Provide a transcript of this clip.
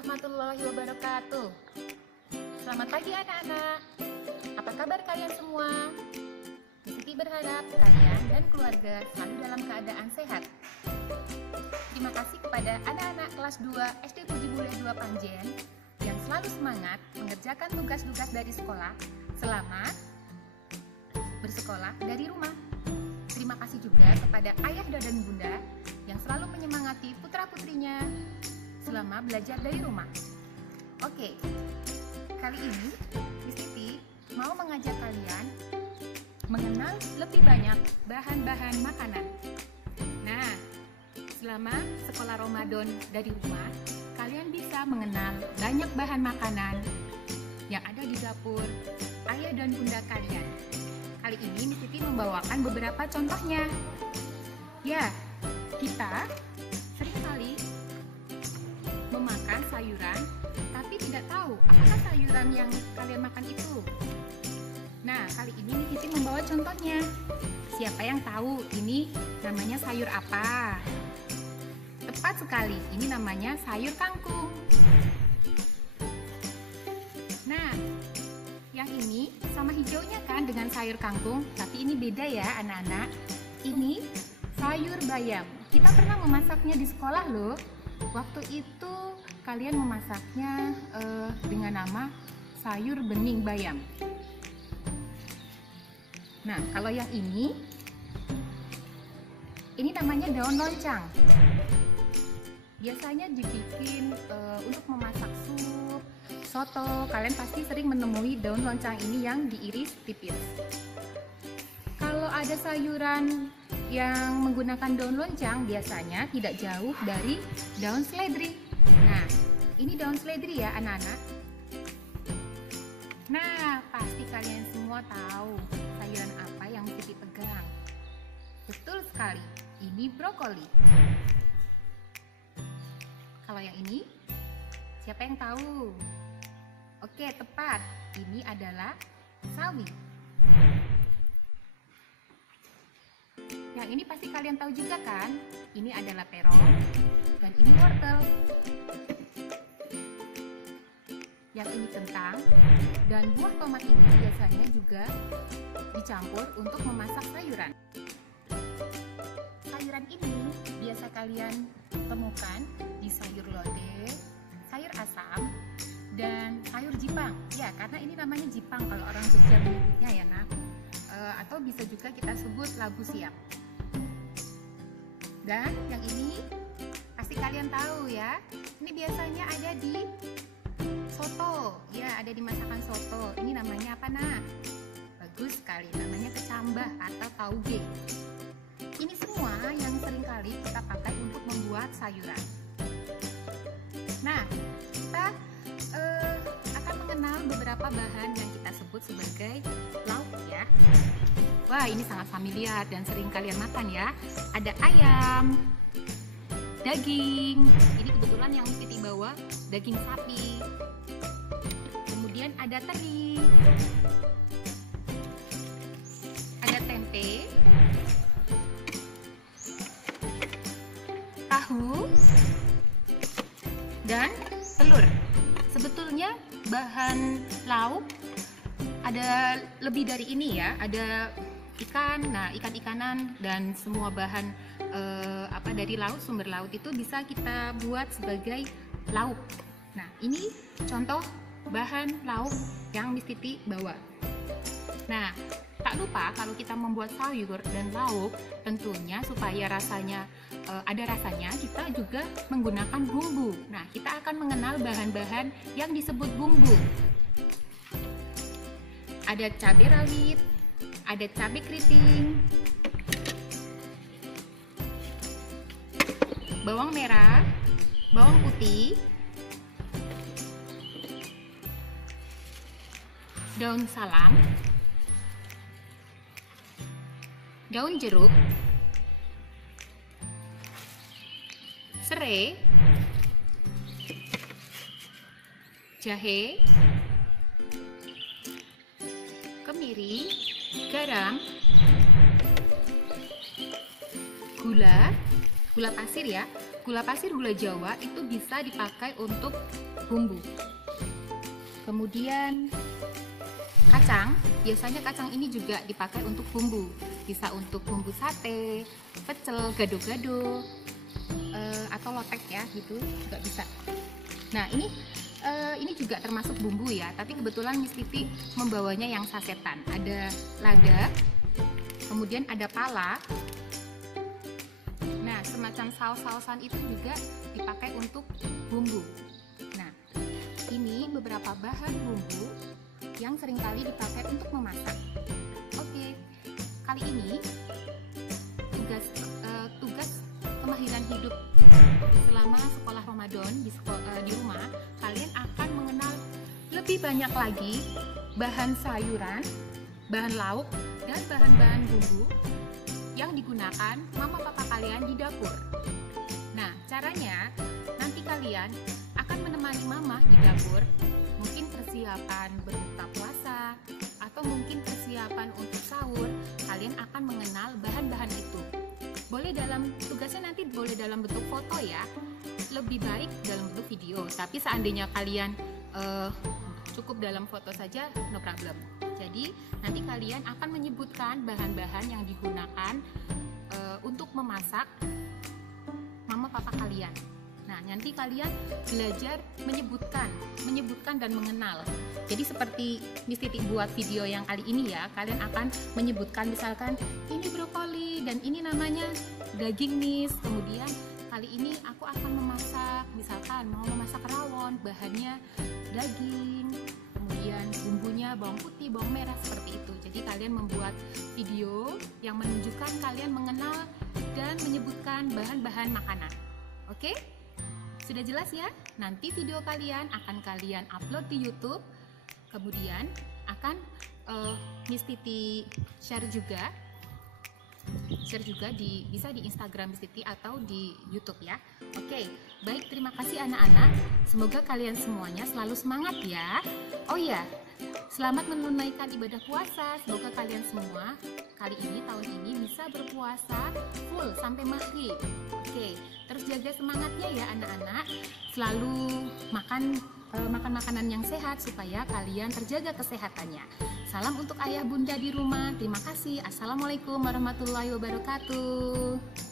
warahmatullahi wabarakatuh. Selamat pagi anak-anak. Apa kabar kalian semua? Siti berharap kalian dan keluarga selalu dalam keadaan sehat. Terima kasih kepada anak-anak kelas 2 SD 7 Bule 2 Panjen yang selalu semangat mengerjakan tugas-tugas dari sekolah selama bersekolah dari rumah. Terima kasih juga kepada ayah dan bunda yang selalu menyemangati putra-putrinya selama belajar dari rumah. Oke, kali ini Miss Titi mau mengajak kalian mengenal lebih banyak bahan-bahan makanan. Nah, selama sekolah Ramadan dari rumah, kalian bisa mengenal banyak bahan makanan yang ada di dapur ayah dan bunda kalian. Kali ini Miss Titi membawakan beberapa contohnya. Ya, kita seringkali memakan sayuran, tapi tidak tahu apakah sayuran yang kalian makan itu. Nah, kali ini Miss Titi membawa contohnya. Siapa yang tahu ini namanya sayur apa? Tepat sekali, ini namanya sayur kangkung. Nah, yang ini sama hijaunya kan dengan sayur kangkung, tapi ini beda ya anak-anak. Ini sayur bayam. Kita pernah memasaknya di sekolah loh. Waktu itu kalian memasaknya dengan nama sayur bening bayam. Nah, kalau yang ini namanya daun loncang. Biasanya dibikin untuk memasak sup, soto. Kalian pasti sering menemui daun loncang ini yang diiris tipis. Kalau ada sayuran yang menggunakan daun loncang, biasanya tidak jauh dari daun seledri. Nah, ini daun seledri ya anak-anak. Nah, pasti kalian semua tahu sayuran apa yang Titi pegang. Betul sekali, ini brokoli. Kalau yang ini, siapa yang tahu? Oke, tepat. Ini adalah sawi. Yang ini pasti kalian tahu juga kan? Ini adalah terong dan ini wortel. Yang ini kentang dan buah tomat ini biasanya juga dicampur untuk memasak sayuran. Sayuran ini biasa kalian temukan di sayur lodeh, sayur asam, dan sayur jipang. Ya, karena ini namanya jipang kalau orang Jogja menyebutnya ya nak. Atau bisa juga kita sebut labu siap. Dan yang ini pasti kalian tahu ya. Ini biasanya ada di soto. Ya, ada di masakan soto. Ini namanya apa nak? Bagus sekali, namanya kecambah atau tauge. Ini semua yang seringkali kita pakai untuk membuat sayuran. Nah, kita akan mengenal beberapa bahan yang kita sebut sebagai lauk ya. Wah, ini sangat familiar dan sering kalian makan ya. Ada ayam, daging. Ini kebetulan yang Titi bawa daging sapi. Kemudian ada teri, ada tempe, tahu, dan telur. Sebetulnya bahan lauk ada lebih dari ini ya. Ada ikan, nah ikan-ikanan dan semua bahan dari laut, sumber laut itu bisa kita buat sebagai lauk. Nah, ini contoh bahan lauk yang Miss Titi bawa. Nah, tak lupa kalau kita membuat sayur dan lauk, tentunya supaya rasanya ada rasanya, kita juga menggunakan bumbu. Nah, kita akan mengenal bahan-bahan yang disebut bumbu. Ada cabai rawit, ada cabai keriting, bawang merah, bawang putih, daun salam, daun jeruk, serai, jahe, kemiri, garam, gula pasir ya, Gula pasir, gula Jawa itu bisa dipakai untuk bumbu. Kemudian kacang, biasanya kacang ini juga dipakai untuk bumbu. Bisa untuk bumbu sate, pecel, gado-gado, atau lotek ya, gitu juga bisa. Nah, ini juga termasuk bumbu ya, tapi kebetulan Miss Titi membawanya yang sasetan. Ada lada, kemudian ada pala. Nah, semacam saus-sausan itu juga dipakai untuk bumbu. Nah, ini beberapa bahan bumbu yang seringkali dipakai untuk memasak. Oke, kali ini tugas kemahiran hidup selama sekolah Ramadan di rumah, kalian akan mengenal lebih banyak lagi bahan sayuran, bahan lauk, dan bahan-bahan bumbu yang digunakan mama papa kalian di dapur. Nah, caranya nanti kalian akan menemani mama di dapur, mungkin persiapan berbuka puasa atau mungkin persiapan untuk sahur. Kalian akan mengenal bahan-bahan itu. Boleh tugasnya nanti boleh dalam bentuk foto ya, lebih baik dalam bentuk video, tapi seandainya kalian cukup dalam foto saja, no problem. Jadi nanti kalian akan menyebutkan bahan-bahan yang digunakan untuk memasak mama papa kalian. Nah, nanti kalian belajar menyebutkan dan mengenal. Jadi seperti Miss Titi buat video yang kali ini ya, kalian akan menyebutkan misalkan ini brokoli dan ini namanya daging Miss. Kemudian kali ini aku akan memasak, misalkan mau memasak rawon, bahannya daging, kemudian bumbunya bawang putih, bawang merah, seperti itu. Jadi kalian membuat video yang menunjukkan kalian mengenal dan menyebutkan bahan-bahan makanan. Oke? Sudah jelas ya? Nanti video kalian akan kalian upload di YouTube, kemudian akan Miss Titi share juga bisa di Instagram Miss Titi atau di YouTube ya. Oke, baik, terima kasih anak-anak. Semoga kalian semuanya selalu semangat ya. Oh iya, selamat menunaikan ibadah puasa. Semoga kalian semua tahun ini bisa berpuasa full sampai maghrib. Oke, terus jaga semangatnya ya anak-anak. Selalu makan makanan yang sehat supaya kalian terjaga kesehatannya. Salam untuk ayah bunda di rumah. Terima kasih. Assalamualaikum warahmatullahi wabarakatuh.